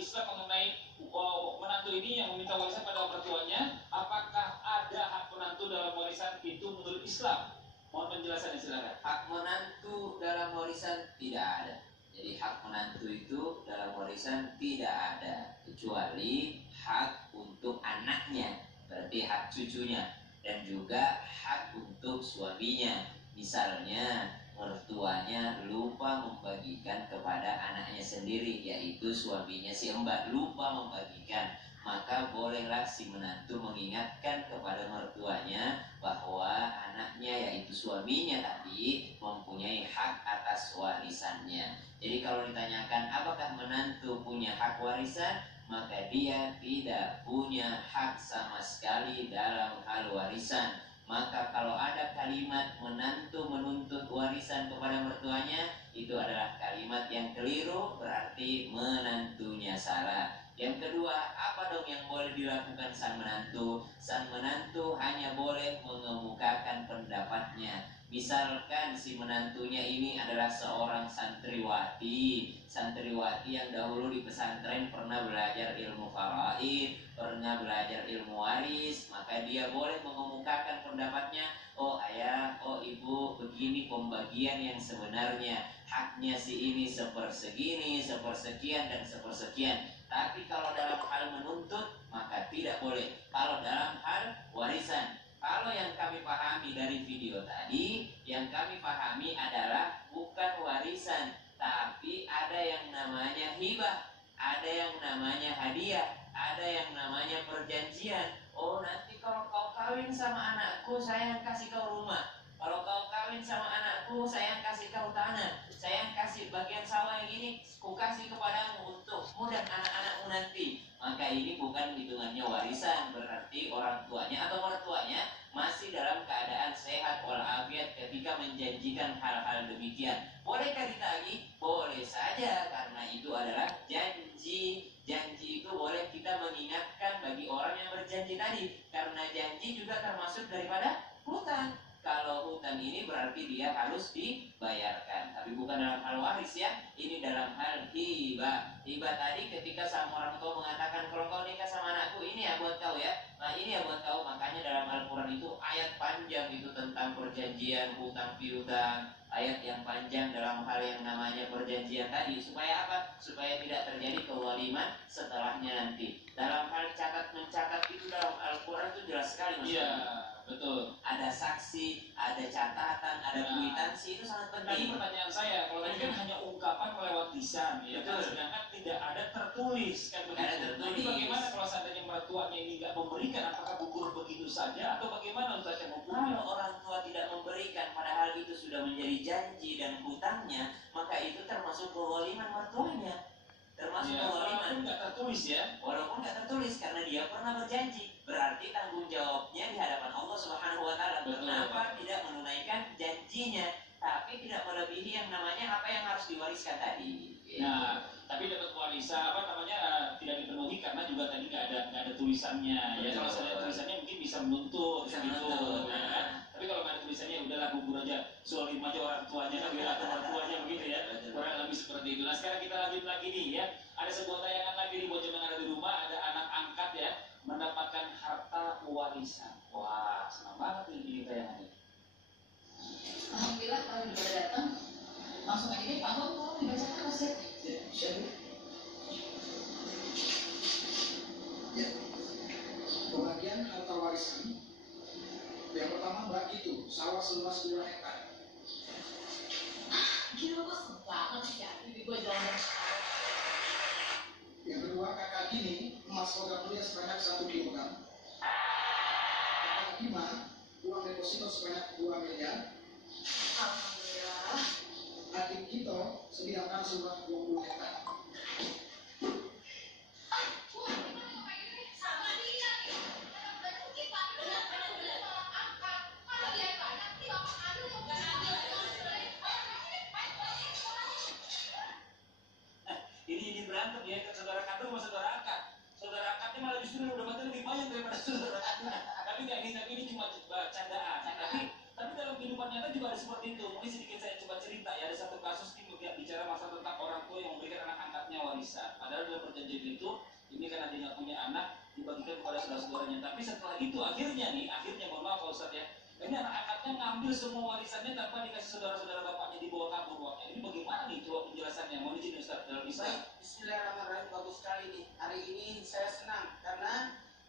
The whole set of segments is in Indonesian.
Islam mengenai menantu ini yang meminta warisan pada orang tuanya, apakah ada hak menantu dalam warisan itu menurut Islam? Mohon penjelasannya, silakan. Hak menantu dalam warisan tidak ada. Jadi hak menantu itu dalam warisan tidak ada, kecuali hak untuk anaknya, berarti hak cucunya, dan juga hak untuk suaminya. Misalnya mertuanya lupa membagikan kepada anaknya sendiri, yaitu suaminya si mbak lupa membagikan, maka bolehlah si menantu mengingatkan kepada mertuanya bahwa anaknya yaitu suaminya tadi mempunyai hak atas warisannya. Jadi kalau ditanyakan apakah menantu punya hak warisan, maka dia tidak punya hak sama sekali dalam hal warisan. Maka kalau ada kalimat menantu menuntut warisan kepada mertuanya, itu adalah kalimat yang keliru, berarti menantunya salah. Yang kedua, apa dong yang boleh dilakukan sang menantu? Sang menantu hanya boleh mengemukakan pendapatnya. Misalkan si menantunya ini adalah seorang santriwati yang dahulu di pesantren pernah belajar ilmu faraid, pernah belajar ilmu waris, maka dia boleh mengemukakan pendapatnya. Oh ayah, oh ibu, begini pembagian yang sebenarnya, haknya si ini sepersegini, sepersekian dan sepersekian. Tapi kalau dalam hal menuntut, maka tidak boleh. Kalau dalam hal warisan, kalau yang kami pahami dari video tadi, yang kami pahami adalah bukan warisan, tapi ada yang namanya hibah, ada yang namanya hadiah, ada yang namanya perjanjian. Oh nanti kalau kau kawin sama anakku, saya yang kasih kau rumah. Kalau kau kawin sama anakku, saya yang kasih kau tanah. Saya yang kasih bagian sawah yang ini, ku kasih kepadamu untukmu dan anak-anakmu nanti. Maka ini bukan hitungannya warisan, berarti orang tuanya atau mertuanya masih dalam keadaan sehat walafiat ketika menjanjikan hal-hal demikian. Bolehkah ditagih? Boleh saja, karena itu adalah janji. Janji itu boleh kita mengingatkan bagi orang yang berjanji tadi, karena janji juga termasuk daripada hutang. Kalau hutang ini berarti dia harus dibayarkan, tapi bukan dalam hal waris ya. Ini dalam hal hibah. Hibah tadi ketika sama orang tua mengatakan kalau kau nikah sama anakku, ini ya buat kau ya. Nah ini ya buat kau. Makanya dalam Al-Quran itu ayat panjang itu tentang perjanjian hutang piutang. Ayat yang panjang dalam hal yang namanya perjanjian tadi. Supaya apa? Supaya tidak terjadi kezaliman setelahnya nanti. Dalam hal mencatat itu dalam Al-Quran itu jelas sekali. Iya, betul. Ada saksi, ada catatan, ada kwitansi, itu sangat penting. Tadi pertanyaan saya, kalau tadi kan hanya ungkapan melewat lisan, ya kan? Sedangkan tidak ada tertulis kan begitu. Jadi bagaimana kalau seandainya mertuanya ini nggak memberikan, apakah gugur begitu saja atau bagaimana untuk yang kalau orang tua tidak memberikan padahal itu sudah menjadi janji dan hutangnya, maka itu termasuk kezaliman mertuanya. Termasuk walaupun nggak tertulis ya. Walaupun nggak tertulis karena dia pernah berjanji, berarti tanggung jawabnya di hadapan Allah Subhanahu Wa Taala. Kenapa tidak menunaikan janjinya, tapi tidak melebihi yang namanya apa yang harus diwariskan tadi. Nah, tapi dapat warisan tidak dipenuhi karena juga tadi nggak ada tulisannya. Ya kalau ada tulisannya mungkin bisa menuntut gitu. Nah, tapi kalau nggak ada tulisannya udahlah gugur aja, solim aja orang tuanya kan biar atau orang tuanya begitu ya. Kurang lebih seperti itu. Nah sekarang kita lanjut lagi nih ya. Ada sebuah tayangan lagi nih buat yang ada di rumah, ada anak angkat ya mendapatkan harta warisan. Wah senang banget nih ini tayangannya. Alhamdulillah kalau sudah datang langsung aja deh Pak Hom, tolong dibacakan wasiatnya. Ya, pembagian harta warisan. Yang pertama Mbak Gitu, sawah seluas 2 hektar. Gila kok seneng banget sih ya, bibi gue jalan. Yang kedua kakak Gini, emas logam mulia sebanyak 1 kilogram. Kakak Gima, uang deposito sebanyak 2 miliar. Alhamdulillah. Adik Gito, sebidang tanah seluas 20 hektar. Ini berantem ya, kan saudara kandung sama saudara angkat. Saudara angkatnya malah justru udah mati lebih banyak daripada saudara kandung. Tapi nggak ini cuma candaan. Tapi dalam kehidupan nyata juga ada seperti itu. Mungkin sedikit saya coba cerita ya. Ada satu kasus ini bicara masalah tentang orang tua yang memberikan anak angkatnya warisan. Padahal dalam perjanjian itu, ini kan dia nggak punya anak, dibagikan kepada saudara-saudaranya. Tapi setelah itu akhirnya mohon maaf Pak Ustadz ya, ini anak angkatnya ngambil semua warisannya tanpa dikasih saudara-saudara bapaknya, dibawa kabur uangnya. Ini bagaimana nih coba penjelasannya? Mohon izin Ustadz, dalam bisa. Baik, bismillahirrahmanirrahim, bagus sekali nih. Hari ini saya senang karena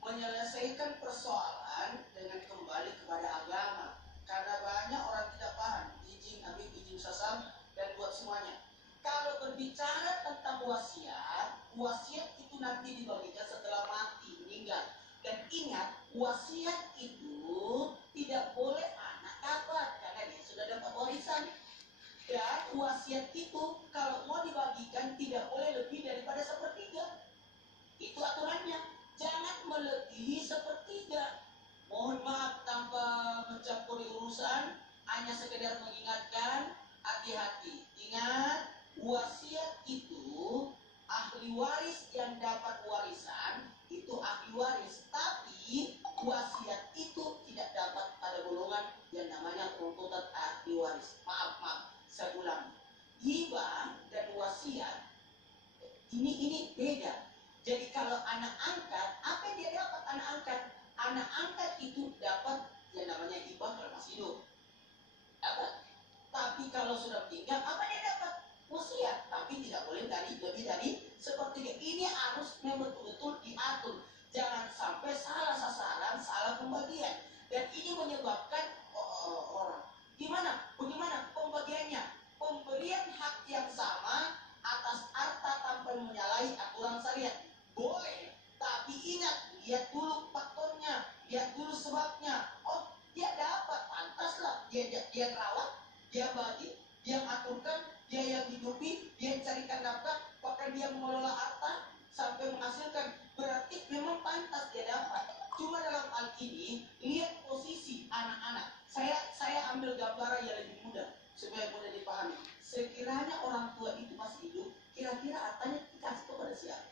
menyelesaikan persoalan dengan kembali kepada agama. Karena banyak orang tidak paham, izin Habib, izin Sasam, dan buat semuanya. Kalau berbicara tentang wasiat itu nanti dibagikan setelah mati, meninggal. Dan ingat, wasiat itu tidak boleh anak dapat karena dia sudah dapat warisan. Dan wasiat itu kalau mau dibagikan tidak boleh lebih daripada sepertiga. Itu aturannya. Jangan melebihi sepertiga. Mohon maaf tanpa mencampuri urusan, hanya sekedar mengingatkan, hati-hati. Ingat, wasiat itu ahli waris yang dapat warisan itu ahli waris, tapi wasiat itu tidak dapat pada golongan yang namanya runtutan ahli waris. Maaf, saya ulang. Hibah dan wasiat ini beda. Jadi kalau anak angkat, apa yang dia dapat anak angkat? Anak angkat itu dapat yang namanya hibah kalau masih hidup. Dapat. Tapi kalau sudah meninggal, apa dia dapat? Wasiat. Tapi tidak boleh lebih dari sepertiga. Ini harus betul-betul diatur. Jangan sampai salah sasaran, salah pembagian. Dan ini menyebabkan orang. Bagaimana pembagiannya? Pemberian hak yang sama atas harta tanpa menyalahi aturan syariat. Boleh, tapi ingat, lihat dulu faktornya, lihat dulu sebabnya. Oh, dia dapat, pantaslah. Dia rawat, dia bagi, dia aturkan, dia yang hidupi, dia yang carikan nafkah, bahkan dia mengelola harta sampai menghasilkan. Berarti memang pantas dia dapat. Cuma dalam hal ini, lihat posisi anak-anak. Saya ambil gambaran yang lebih mudah supaya mudah dipahami. Sekiranya orang tua itu masih hidup, kira-kira hartanya dikasih kepada siapa?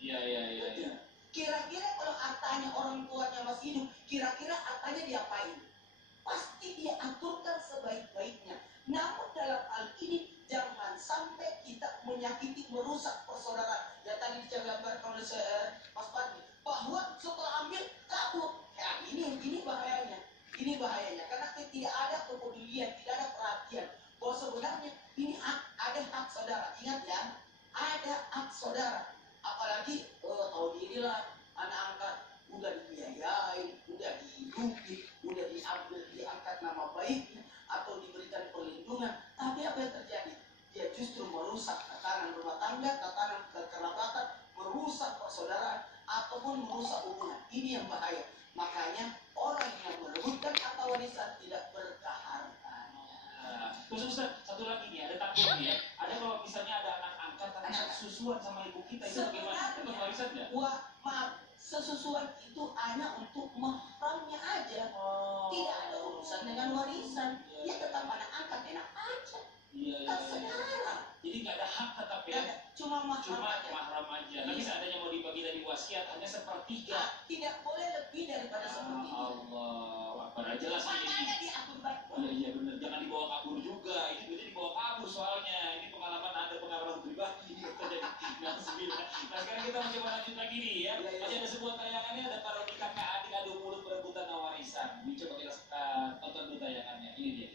Iya. Kira-kira kalau hartanya orang tuanya masih hidup, kira-kira hartanya diapain? Pasti dia aturkan sebaik-baiknya. Namun dalam hal ini jangan sampai kita menyakiti, merusak persaudaraan. Ya tadi digambarkan oleh Mas Fadli bahwa setelah ambil kabur. Ya, ini bahayanya. Ini bahayanya karena tidak ada kepedulian, tidak ada perhatian. Bahwa sebenarnya ini ada hak saudara. Ingat ya, ada hak saudara. Apalagi tahu dirilah anak angkat udah dibiayain, udah dihidupi, udah diambil, diangkat nama baiknya atau diberikan perlindungan. Tapi apa yang terjadi? Dia justru merusak tatanan rumah tangga, tatanan kekerabatan, merusak persaudaraan ataupun merusak hubungan. Ini yang bahaya. Makanya orang yang merebutkan harta warisan tidak berkah hartanya. Terus Ustaz, satu lagi nih, ada takut nih ya. Ada kalau misalnya ada anak angkat tapi sesusuan sama ibu kita, itu bagaimana? Dapat warisan nggak? Maaf, sesusuan itu hanya untuk mahramnya aja. Tidak ada urusan dengan warisan. Dia tetap anak angkat, enak aja. Iya. Saudara. Jadi nggak ada hak tetap ya? Cuma mahram aja. Mahram aja. Tapi seandainya mau dibagi dari wasiat hanya sepertiga. Tidak boleh lebih daripada sepertiga. Allah, pada jelas ini. Makanya diatur baik. Iya benar. Jangan dibawa kabur juga. Ini berarti dibawa kabur soalnya. Ini pengalaman pribadi. Nah, sekarang kita mencoba lanjut lagi nih ya. Masih ada sebuah tayangannya, ada parodi kakak adik adu mulut perebutan warisan. Ini coba kita tonton dulu tayangannya. Ini dia.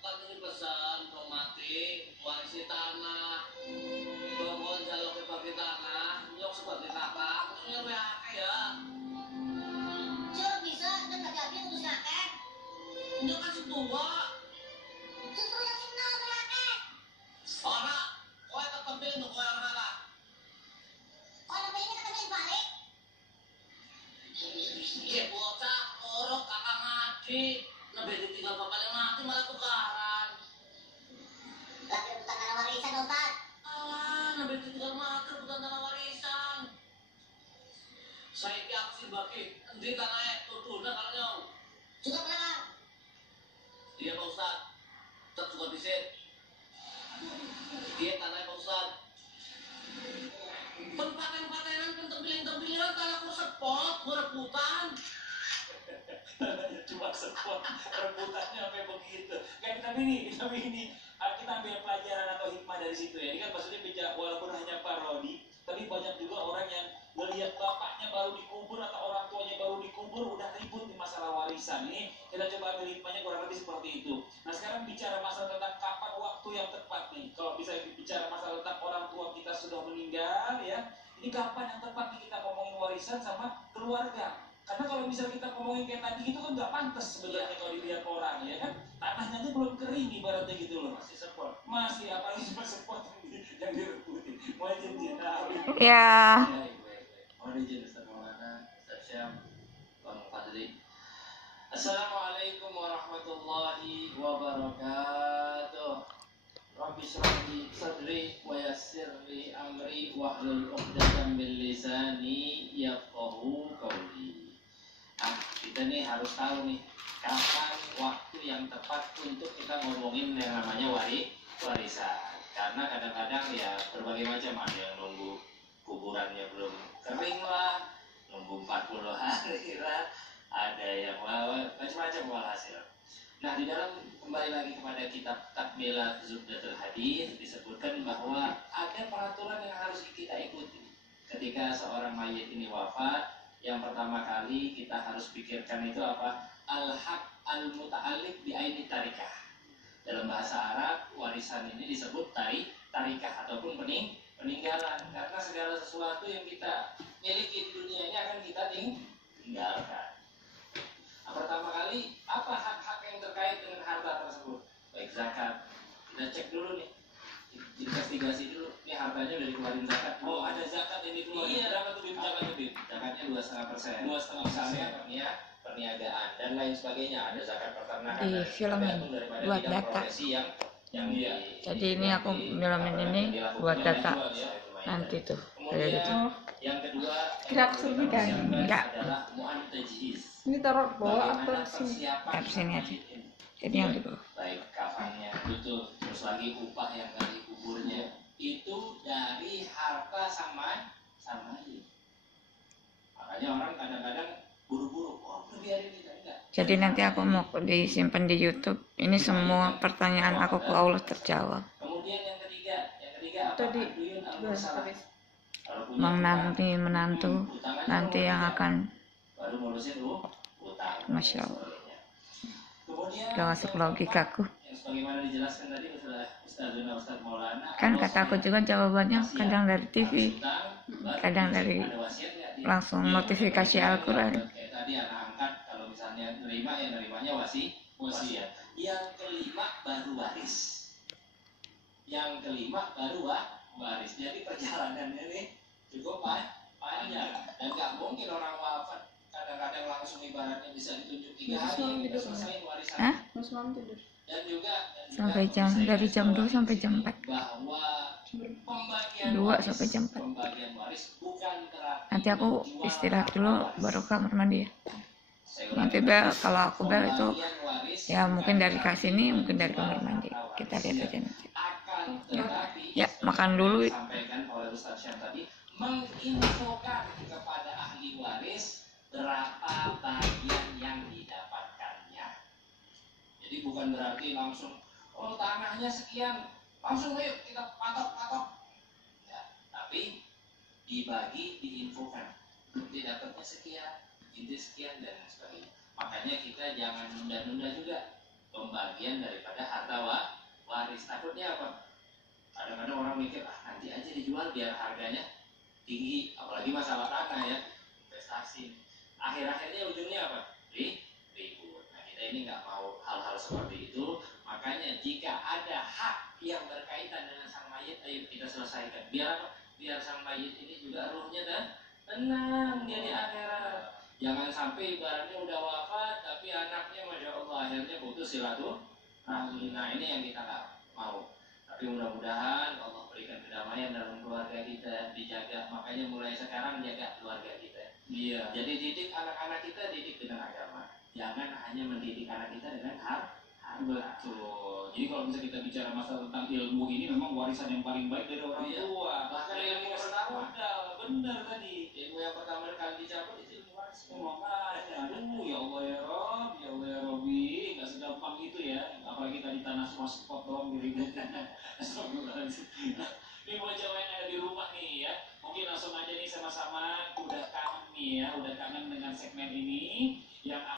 Kami pesan pemati warisi tanah, bangun jalur ke bagi tanah, nyok sebagai kakak, ini apa ya? Cuk, bisa dan gak jadi terus kakek. Nyok kan setua. Justru yang senang kakek. Orang, kau tetap bingung kau yang mana? Kalau ini kakek balik. Iya bocah, orang kakak ngaji, lebih ditinggal bapak yang mati malah tukaran. Lagi rebutan tanah warisan Ustaz. Alah, lebih ditinggal mati rebutan tanah warisan. Saya ini aku sih bagi, di tanahnya tuturnya kalau nyong. Juga belakang. Iya Pak Ustad, tetap juga bisa. Dia tanahnya Pak Ustad. Pempaten-patenan kan terpilih-terpilihan kalau aku sepot, berebutan. Cuma sepot rebutannya sampai begitu. Tapi ini kita ambil pelajaran atau hikmah dari situ ya. Ini kan maksudnya bicara walaupun hanya parodi, tapi banyak juga orang yang melihat bapaknya baru dikubur atau orang tuanya baru dikubur udah ribut di masalah warisan. Ini kita coba ambil hikmahnya kurang lebih seperti itu. Nah sekarang bicara masalah tentang kapan waktu yang tepat nih. Kalau bisa bicara masalah tentang orang tua kita sudah meninggal ya, ini kapan yang tepat nih kita ngomongin warisan sama keluarga. Karena kalau misalnya kita ngomongin kayak tadi itu kan nggak pantas sebenarnya kalau dilihat orang ya kan, tanahnya aja belum kering ibaratnya gitu loh, masih support, masih apalagi cuma support yang direbutin, mau izin Ya. Mohon izin Ustaz Maulana, Ustaz Syam, Bang Fadli. Assalamualaikum warahmatullahi wabarakatuh. Rabbi shrah li sadri wa yassir li amri wahlul 'uqdatam min lisani yafqahu qawli. Nah, kita nih harus tahu nih kapan waktu yang tepat untuk kita ngomongin yang namanya warisan. Karena kadang-kadang ya berbagai macam, ada yang nunggu kuburannya belum kering lah, nunggu 40 hari lah, ada yang macam-macam walhasil. Nah, di dalam kembali lagi kepada kitab Takmilat Zubdatul Hadis disebutkan bahwa ada peraturan yang harus kita ikuti ketika seorang mayit ini wafat. Yang pertama kali kita harus pikirkan itu apa? Al-haq al-muta'alliq bi aini tarikah. Dalam bahasa Arab, warisan ini disebut tarikah ataupun peninggalan. Karena segala sesuatu yang kita miliki di dunia ini akan kita tinggalkan. Nah, pertama kali, apa hak-hak yang terkait dengan harta tersebut? Baik zakat. Kita cek dulu nih, investigasi dulu. Ini hartanya udah dikeluarin zakat. Oh, ada zakat yang dikeluarin. Iya. Berapa tuh zakat itu? Zakatnya 2,5%. 2,5%. Misalnya perniagaan dan lain sebagainya. Ada zakat peternakan. Di dan film tergantung daripada buat bidang data. profesi yang Jadi ini aku filmin ini buat data nanti tuh kayak gitu. Yang kedua, Tidak aku sebutkan. Enggak. adalah mu'antajiz. Ini taruh bawah Bagaimana atau sini? persiapan Taruh sini aja. mayit ini? Jadi yang di bawah. Baik kafannya, betul. Terus lagi upah yang kali kuburnya itu dari harta sama mayit. Makanya orang kadang-kadang buru-buru, oh biarin kita enggak. Jadi nanti aku mau disimpan di YouTube. Ini semua pertanyaan aku ke Allah terjawab. Kemudian yang ketiga apa? Tadi Aduyun al-musalah. Kalau punya Menanti menantu utang aja nanti kalau yang punya, akan baru ngurusin utang. Masya Allah. Kemudian gak masuk logikaku. yang sebagaimana dijelaskan tadi oleh Ustaz Maulana, Kan kata aku juga jawabannya kadang dari TV, kadang dari langsung notifikasi Al-Quran. Kayak tadi anak angkat kalau misalnya nerima ya nerimanya wasiat. Yang kelima baru waris. Waris. Jadi perjalanannya ini cukup panjang dan nggak mungkin orang wafat kadang-kadang langsung ibaratnya bisa ditunjuk 3 hari kita selesai warisan. Hah? Dan juga Sampai dari jam 2 sampai jam 4. bahwa pembagian 2 waris, sampai jam 4. pembagian waris bukan berarti Nanti aku menjual istirahat harta dulu waris. baru kamar mandi ya. Saya Nanti ulangi, bel kalau aku bel itu pembagian waris ya mungkin bukan dari berarti kasini mungkin dari menjual kamar mandi. harta Kita waris. lihat aja nanti. Akan tetapi Ya, makan dulu. disampaikan oleh Ustaz Syam tadi menginfokan kepada ahli waris berapa bagian yang didapatkannya. Jadi bukan berarti langsung oh tanahnya sekian langsung ayo kita patok ya, tapi dibagi diinfokan nanti dapatnya sekian ini sekian dan sebagainya. Makanya kita jangan nunda-nunda juga pembagian daripada harta waris. Takutnya apa? Kadang-kadang orang mikir nanti aja dijual biar harganya tinggi, apalagi masalah tanah ya, investasi. Akhir-akhirnya ujungnya apa? Ribut. Nah kita ini nggak mau hal-hal seperti itu. Makanya jika ada hak yang berkaitan dengan sang mayit, ayo kita selesaikan. Biar apa? Biar sang mayit ini juga ruhnya dan tenang dia di akhirat. Jangan sampai ibaratnya udah wafat tapi anaknya masya Allah akhirnya putus silaturahmi. Nah ini yang kita nggak mau. Tapi mudah-mudahan Allah berikan kedamaian dalam keluarga kita, dijaga. Makanya mulai sekarang jaga keluarga kita. Iya. Jadi didik anak-anak kita didik dengan agama. Jangan hanya mendidik anak kita dengan harta. Betul. Jadi kalau bisa kita bicara masalah tentang ilmu ini memang warisan yang paling baik dari orang Iya. tua. Bahkan Yang ilmu pertama. Benar tadi. Ilmu yang pertama kali dicabut itu ilmu waris. Makanya, aduh ya Allah ya Rob, ya Allah ya Robi, nggak segampang itu ya. Apalagi tadi tanah cuma spot doang diributin. Astagfirullahaladzim. Ini buat Jawa yang ada di rumah nih ya, mungkin langsung aja nih sama-sama udah kangen nih ya, udah kangen dengan segmen ini yang